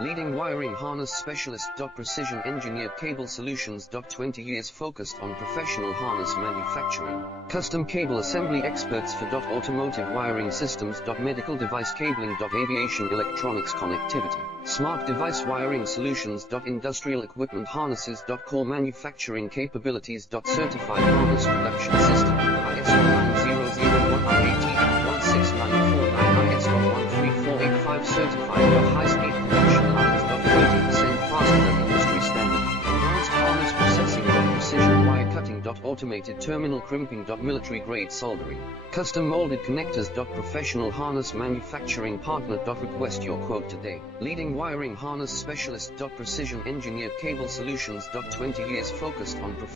Leading wiring harness specialist. Precision engineered cable solutions. 20 years focused on professional harness manufacturing. Custom cable assembly experts for automotive wiring systems. Medical device cabling. Aviation electronics connectivity. Smart device wiring solutions. Industrial equipment harnesses. Core manufacturing capabilities. Certified harness production system. ISO 9001 IATF 16949 ISO 13485 certified. High-speed production lines. 30% faster than industry standard. Advanced harness processing. Precision wire cutting. Automated terminal crimping. Military grade soldering. Custom molded connectors. Professional harness manufacturing partner. Request your quote today. Leading wiring harness specialist. Precision engineered cable solutions. 20 years focused on